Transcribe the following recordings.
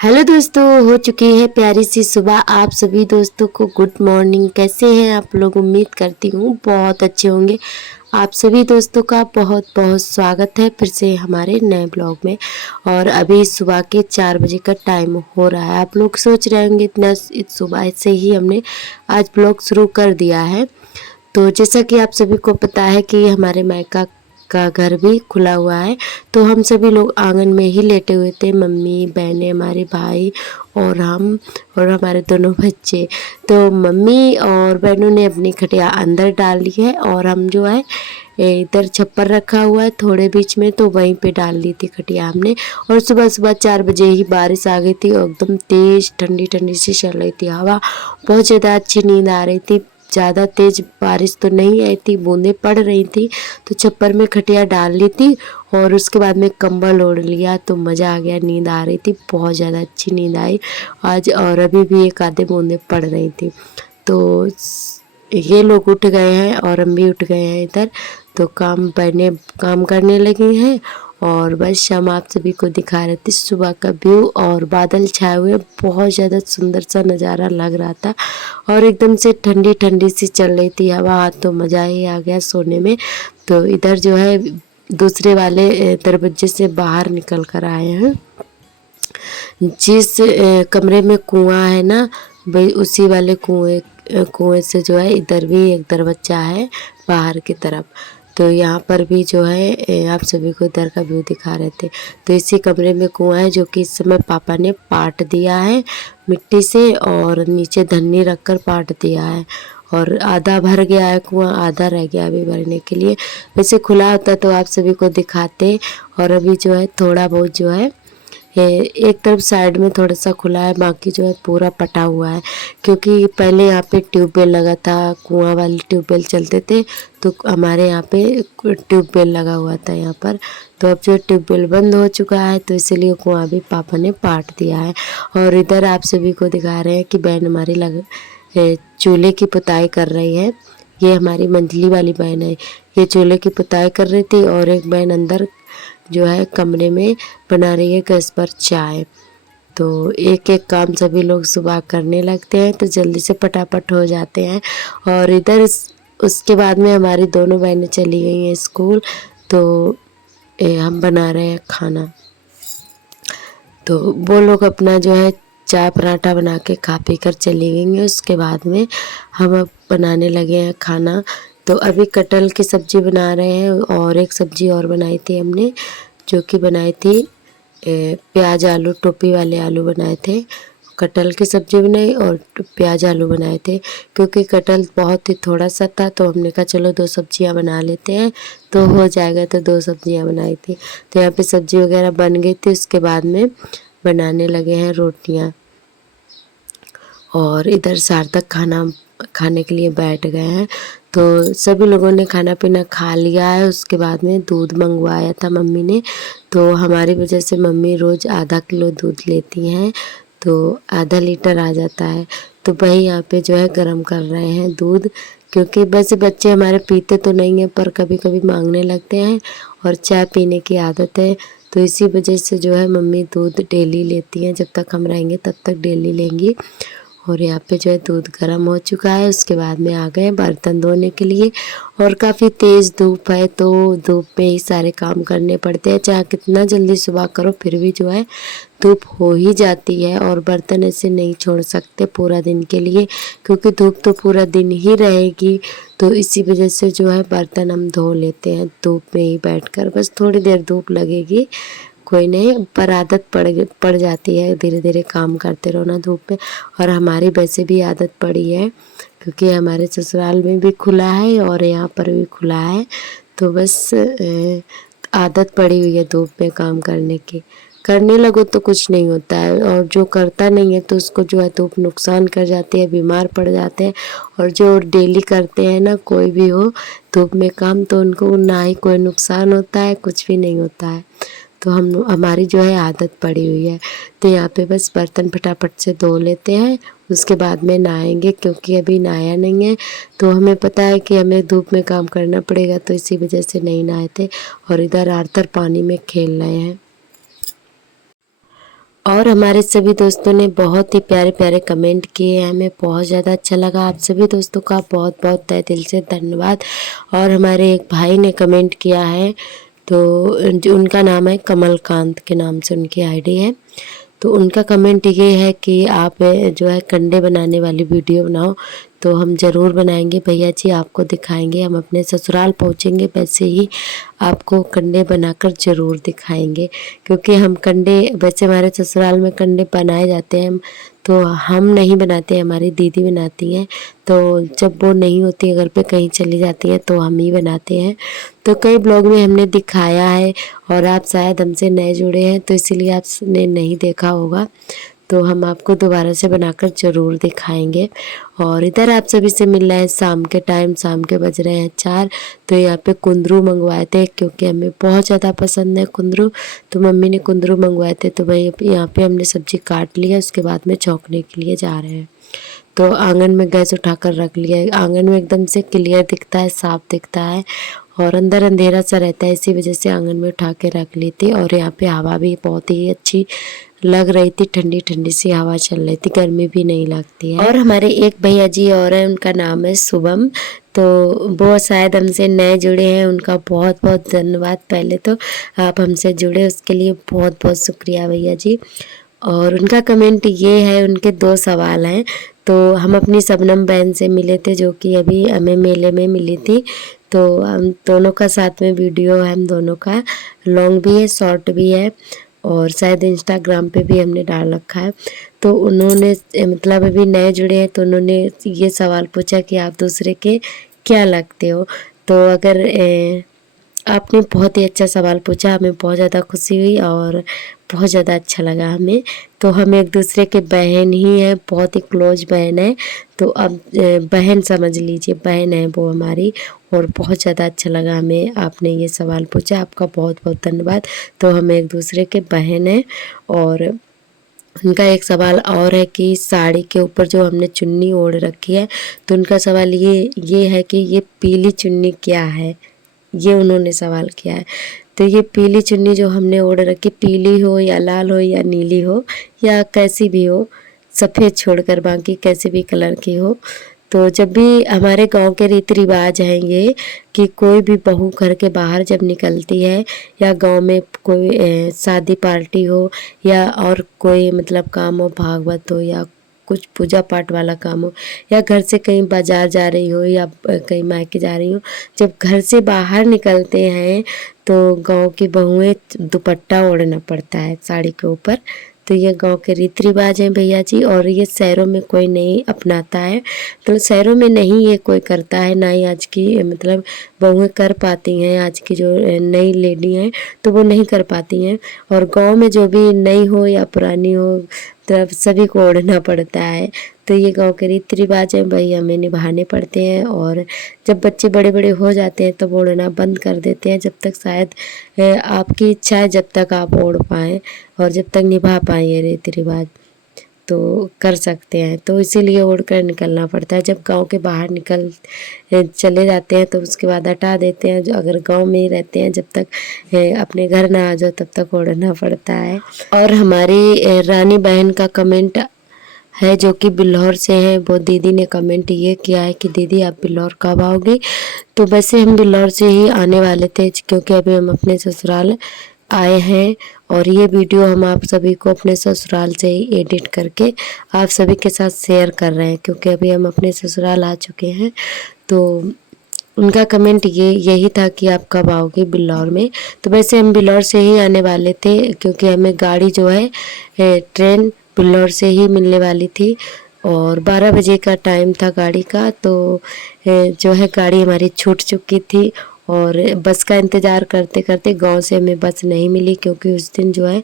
Hello दोस्तों, हो चुकी है प्यारी सी सुबह। आप सभी दोस्तों को गुड मॉर्निंग। कैसे हैं आप लोग? उम्मीद करती हूँ बहुत अच्छे होंगे। आप सभी दोस्तों का बहुत बहुत स्वागत है फिर से हमारे नए ब्लॉग में। और अभी सुबह के 4 बजे का टाइम हो रहा है। आप लोग सोच रहे होंगे इतना सुबह से ही हमने आज ब्लॉग शुरू कर दिया है। तो जैसा कि आप सभी को पता है कि हमारे मायका का घर भी खुला हुआ है, तो हम सभी लोग आंगन में ही लेटे हुए थे, मम्मी, बहनें, हमारे भाई और हम और हमारे दोनों बच्चे। तो मम्मी और बहनों ने अपनी खटिया अंदर डाल ली है और हम जो है इधर छप्पर रखा हुआ है थोड़े बीच में, तो वहीं पे डाल दी थी खटिया हमने। और सुबह सुबह 4 बजे ही बारिश आ गई थी और एकदम तेज़ ठंडी ठंडी सी चल रही थी हवा। बहुत ज़्यादा अच्छी नींद आ रही थी। ज़्यादा तेज़ बारिश तो नहीं आई थी, बूंदें पड़ रही थी। तो छप्पर में खटिया डाल ली थी और उसके बाद में कंबल ओढ़ लिया, तो मज़ा आ गया। नींद आ रही थी, बहुत ज़्यादा अच्छी नींद आई आज। और अभी भी एक आधे बूंदें पड़ रही थी। तो ये लोग उठ गए हैं और हम भी उठ गए हैं इधर। तो काम करने लगी हैं। और बस हम आप सभी को दिखा रहे थे सुबह का व्यू, और बादल छाए हुए, बहुत ज़्यादा सुंदर सा नज़ारा लग रहा था। और एकदम से ठंडी ठंडी सी चल रही थी हवा, तो मज़ा ही आ गया सोने में। तो इधर जो है दूसरे वाले दरवाजे से बाहर निकल कर आए हैं। जिस कमरे में कुआं है ना, भाई उसी वाले कुएं से जो है इधर भी एक दरवाजा है बाहर की तरफ। तो यहाँ पर भी जो है आप सभी को इधर का व्यू दिखा रहे थे। तो इसी कमरे में कुआं है जो कि इस समय पापा ने पाट दिया है मिट्टी से, और नीचे धन्नी रखकर पाट दिया है। और आधा भर गया है कुआं, आधा रह गया अभी भरने के लिए। वैसे खुला होता तो आप सभी को दिखाते। और अभी जो है थोड़ा बहुत जो है एक तरफ साइड में थोड़ा सा खुला है, बाकी जो है पूरा पटा हुआ है। क्योंकि पहले यहाँ पे ट्यूबवेल लगा था, कुआं वाले ट्यूबवेल चलते थे, तो हमारे यहाँ पे ट्यूबवेल लगा हुआ था यहाँ पर। तो अब जो ट्यूबवेल बंद हो चुका है, तो इसीलिए कुआं भी पापा ने पाट दिया है। और इधर आप सभी को दिखा रहे हैं कि बहन हमारी चूल्हे की पुताई कर रही है। ये हमारी मंझली वाली बहन है, ये चूल्हे की पुताई कर रही थी। और एक बहन अंदर जो है कमरे में बना रही है गैस पर चाय। तो एक एक काम सभी लोग सुबह करने लगते हैं, तो जल्दी से फटाफट हो जाते हैं। और इधर उसके बाद में हमारी दोनों बहनें चली गई हैं स्कूल। तो हम बना रहे हैं खाना। तो वो लोग अपना जो है चाय पराठा बना के खा पी कर चली गई हैं। उसके बाद में हम अब बनाने लगे हैं खाना। तो अभी कटहल की सब्ज़ी बना रहे हैं, और एक सब्ज़ी और बनाई थी हमने, जो कि बनाई थी प्याज आलू, टोपी वाले आलू बनाए थे। कटहल की सब्ज़ी बनाई और प्याज आलू बनाए थे। क्योंकि कटहल बहुत ही थोड़ा सा था, तो हमने कहा चलो 2 सब्ज़ियाँ बना लेते हैं तो हो जाएगा। तो 2 सब्ज़ियाँ बनाई थी। तो यहाँ पे सब्ज़ी वगैरह बन गई थी। उसके बाद में बनाने लगे हैं रोटियाँ। और इधर सार्थक खाना खाने के लिए बैठ गए हैं। तो सभी लोगों ने खाना पीना खा लिया है। उसके बाद में दूध मंगवाया था मम्मी ने। तो हमारी वजह से मम्मी रोज़ आधा किलो दूध लेती हैं, तो आधा लीटर आ जाता है। तो वही यहाँ पे जो है गर्म कर रहे हैं दूध। क्योंकि वैसे बच्चे हमारे पीते तो नहीं हैं, पर कभी कभी मांगने लगते हैं और चाय पीने की आदत है। तो इसी वजह से जो है मम्मी दूध डेली लेती हैं, जब तक हम रहेंगे तब तक डेली लेंगी। और यहाँ पे जो है दूध गर्म हो चुका है। उसके बाद में आ गए बर्तन धोने के लिए। और काफ़ी तेज़ धूप है, तो धूप में ही सारे काम करने पड़ते हैं। चाहे कितना जल्दी सुबह करो फिर भी जो है धूप हो ही जाती है। और बर्तन ऐसे नहीं छोड़ सकते पूरा दिन के लिए, क्योंकि धूप तो पूरा दिन ही रहेगी। तो इसी वजह से जो है बर्तन हम धो लेते हैं धूप में ही बैठकर। बस थोड़ी देर धूप लगेगी, कोई नहीं, पर आदत पड़ जाती है धीरे धीरे काम करते रहो ना धूप में। और हमारी वैसे भी आदत पड़ी है, क्योंकि हमारे ससुराल में भी खुला है और यहाँ पर भी खुला है। तो बस आदत पड़ी हुई है धूप में काम करने की। करने लगो तो कुछ नहीं होता है, और जो करता नहीं है तो उसको जो है धूप नुकसान कर जाती है, बीमार पड़ जाते हैं। और जो डेली करते हैं ना, कोई भी हो धूप में काम, तो उनको ना ही कोई नुकसान होता है, कुछ भी नहीं होता है। तो हमारी जो है आदत पड़ी हुई है। तो यहाँ पे बस बर्तन फटाफट से धो लेते हैं। उसके बाद में नहाएंगे, क्योंकि अभी नहाया नहीं है। तो हमें पता है कि हमें धूप में काम करना पड़ेगा, तो इसी वजह से नहीं नहाए थे। और इधर आर्थर पानी में खेल रहे हैं। और हमारे सभी दोस्तों ने बहुत ही प्यारे प्यारे कमेंट किए, हमें बहुत ज़्यादा अच्छा लगा। आप सभी दोस्तों का बहुत बहुत तहे दिल से धन्यवाद। और हमारे एक भाई ने कमेंट किया है, तो जो उनका नाम है कमलकांत के नाम से उनकी आईडी है। तो उनका कमेंट ये है कि आप जो है कंडे बनाने वाली वीडियो बनाओ। तो हम ज़रूर बनाएंगे भैया जी, आपको दिखाएंगे। हम अपने ससुराल पहुंचेंगे वैसे ही आपको कंडे बनाकर ज़रूर दिखाएंगे, क्योंकि हम कंडे वैसे हमारे ससुराल में कंडे बनाए जाते हैं, तो हम नहीं बनाते, हमारी दीदी बनाती हैं। तो जब वो नहीं होती है घर पे कहीं चली जाती हैं तो हम ही बनाते हैं। तो कई ब्लॉग में हमने दिखाया है और आप शायद हमसे नए जुड़े हैं तो इसीलिए आपने नहीं देखा होगा। तो हम आपको दोबारा से बनाकर ज़रूर दिखाएंगे। और इधर आप सभी से मिल रहे हैं शाम के टाइम, शाम के बज रहे हैं 4। तो यहाँ पे कुंदरू मंगवाए थे क्योंकि हमें बहुत ज़्यादा पसंद है कुंदरू। तो मम्मी ने कुंदरू मंगवाए थे, तो भाई यहाँ पे हमने सब्ज़ी काट लिया, उसके बाद में छौंकने के लिए जा रहे हैं। तो आंगन में गैस उठाकर रख लिया है। आंगन में एकदम से क्लियर दिखता है, साफ दिखता है, और अंदर अंधेरा सा रहता है, इसी वजह से आंगन में उठा के रख ली थी। और यहाँ पे हवा भी बहुत ही अच्छी लग रही थी, ठंडी ठंडी सी हवा चल रही थी, गर्मी भी नहीं लगती है। और हमारे एक भैया जी और हैं, उनका नाम है शुभम। तो वो शायद हमसे नए जुड़े हैं, उनका बहुत बहुत धन्यवाद। पहले तो आप हमसे जुड़े उसके लिए बहुत बहुत शुक्रिया भैया जी। और उनका कमेंट ये है, उनके 2 सवाल हैं। तो हम अपनी शबनम बहन से मिले थे जो कि अभी हमें मेले में मिली थी। तो हम दोनों का साथ में वीडियो है, हम दोनों का लॉन्ग भी है, शॉर्ट भी है, और शायद इंस्टाग्राम पे भी हमने डाल रखा है। तो उन्होंने मतलब अभी नए जुड़े हैं तो उन्होंने ये सवाल पूछा कि आप दूसरे के क्या लगते हो। तो अगर आपने बहुत ही अच्छा सवाल पूछा, हमें बहुत ज़्यादा खुशी हुई और बहुत ज़्यादा अच्छा लगा हमें। तो हम एक दूसरे के बहन ही हैं, बहुत ही क्लोज बहन है। तो अब बहन समझ लीजिए, बहन है वो हमारी। और बहुत ज़्यादा अच्छा लगा हमें आपने ये सवाल पूछा, आपका बहुत बहुत धन्यवाद। तो हम एक दूसरे के बहन हैं। और उनका एक सवाल और है कि साड़ी के ऊपर जो हमने चुन्नी ओढ़ रखी है, तो उनका सवाल ये है कि ये पीली चुन्नी क्या है, ये उन्होंने सवाल किया है। तो ये पीली चुन्नी जो हमने ओढ़ रखी, पीली हो या लाल हो या नीली हो या कैसी भी हो, सफ़ेद छोड़कर बाकी कैसे भी कलर की हो। तो जब भी हमारे गांव के रीति रिवाज हैं ये, कि कोई भी बहू घर के बाहर जब निकलती है या गांव में कोई शादी पार्टी हो या और कोई मतलब काम हो, भागवत हो या कुछ पूजा पाठ वाला काम हो, या घर से कहीं बाजार जा रही हो या कहीं मायके जा रही हो, जब घर से बाहर निकलते हैं तो गांव की बहुएं दुपट्टा ओढ़ना पड़ता है साड़ी के ऊपर। तो ये गांव के रीति रिवाज हैं भैया जी, और ये शहरों में कोई नहीं अपनाता है। तो शहरों में नहीं ये कोई करता है, ना ही आज की मतलब बहुएं कर पाती हैं, आज की जो नई लेडी हैं तो वो नहीं कर पाती हैं। और गांव में जो भी नई हो या पुरानी हो, तो सभी को ओढ़ना पड़ता है। तो ये गांव के रीति रिवाज हैं भाई, हमें निभाने पड़ते हैं। और जब बच्चे बड़े बड़े हो जाते हैं तब ओढ़ना बंद कर देते हैं, जब तक शायद आपकी इच्छा है, जब तक आप ओढ़ पाएँ और जब तक निभा पाएँ ये रीति रिवाज, तो कर सकते हैं। तो इसीलिए ओढ़ कर निकलना पड़ता है। जब गांव के बाहर चले जाते हैं तो उसके बाद हटा देते हैं। जो अगर गांव में ही रहते हैं, जब तक अपने घर ना आ जाओ तब तक ओढ़ना पड़ता है। और हमारी रानी बहन का कमेंट है जो कि बिल्लौर से है, वो दीदी ने कमेंट ये किया है कि दीदी आप बिल्लौर कब आओगी। तो वैसे हम बिल्लौर से ही आने वाले थे, क्योंकि अभी हम अपने ससुराल आए हैं। और ये वीडियो हम आप सभी को अपने ससुराल से ही एडिट करके आप सभी के साथ शेयर कर रहे हैं, क्योंकि अभी हम अपने ससुराल आ चुके हैं। तो उनका कमेंट यही था कि आप कब आओगे बिल्लौर में। तो वैसे हम बिल्लौर से ही आने वाले थे, क्योंकि हमें गाड़ी जो है ट्रेन बिल्लौर से ही मिलने वाली थी और 12 बजे का टाइम था गाड़ी का। तो जो है गाड़ी हमारी छूट चुकी थी और बस का इंतज़ार करते गांव से हमें बस नहीं मिली, क्योंकि उस दिन जो है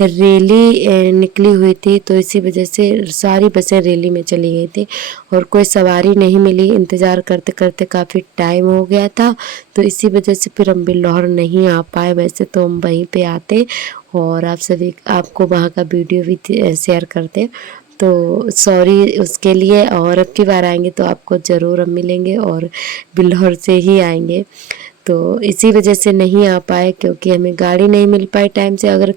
रैली निकली हुई थी। तो इसी वजह से सारी बसें रैली में चली गई थी और कोई सवारी नहीं मिली। इंतज़ार करते करते काफ़ी टाइम हो गया था, तो इसी वजह से फिर हम बिल्लौर नहीं आ पाए। वैसे तो हम वहीं पे आते और आपको वहाँ का वीडियो भी शेयर करते। तो सॉरी उसके लिए, और अब की बार आएंगे तो आपको ज़रूर हम मिलेंगे और बिल्लौर से ही आएंगे। तो इसी वजह से नहीं आ पाए, क्योंकि हमें गाड़ी नहीं मिल पाई टाइम से। अगर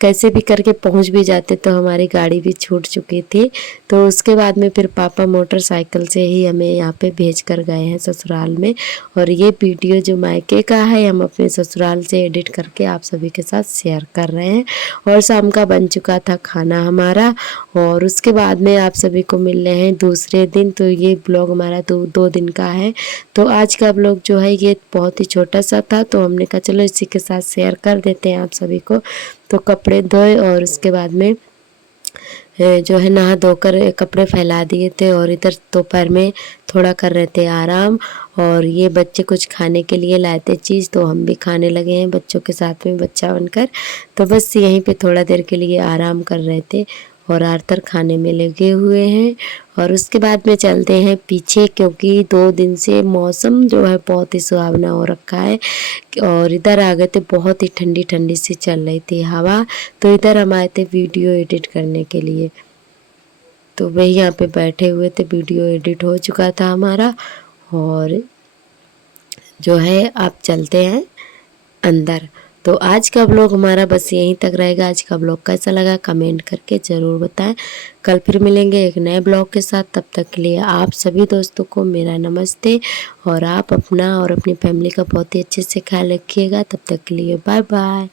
कैसे भी करके पहुंच भी जाते तो हमारी गाड़ी भी छूट चुकी थी। तो उसके बाद में फिर पापा मोटरसाइकिल से ही हमें यहाँ पे भेज कर गए हैं ससुराल में। और ये वीडियो जो मायके का है हम अपने ससुराल से एडिट करके आप सभी के साथ शेयर कर रहे हैं। और शाम का बन चुका था खाना हमारा, और उसके बाद में आप सभी को मिल रहे हैं दूसरे दिन। तो ये ब्लॉग हमारा 2 दिन का है। तो आज का ब्लॉग जो है ये बहुत ही छोटा सा था, तो हमने कहा चलो इसी के साथ शेयर कर देते हैं आप सभी को। तो कपड़े धोए और उसके बाद में जो है नहा धोकर कपड़े फैला दिए थे, और इधर दोपहर में थोड़ा कर रहे थे आराम। और ये बच्चे कुछ खाने के लिए लाए थे चीज़, तो हम भी खाने लगे हैं बच्चों के साथ में बच्चा बनकर। तो बस यहीं पे थोड़ा देर के लिए आराम कर रहे थे, और आरतर खाने में लगे हुए हैं। और उसके बाद में चलते हैं पीछे, क्योंकि 2 दिन से मौसम जो है बहुत ही सुहावना हो रखा है। और इधर आ गए थे, बहुत ही ठंडी ठंडी सी चल रही थी हवा। तो इधर हम आए थे वीडियो एडिट करने के लिए। तो वही यहाँ पे बैठे हुए थे, वीडियो एडिट हो चुका था हमारा। और जो है आप चलते हैं अंदर। तो आज का ब्लॉग हमारा बस यहीं तक रहेगा। आज का ब्लॉग कैसा लगा कमेंट करके ज़रूर बताएं। कल फिर मिलेंगे एक नए ब्लॉग के साथ। तब तक के लिए आप सभी दोस्तों को मेरा नमस्ते, और आप अपना और अपनी फैमिली का बहुत ही अच्छे से ख्याल रखिएगा। तब तक के लिए बाय बाय।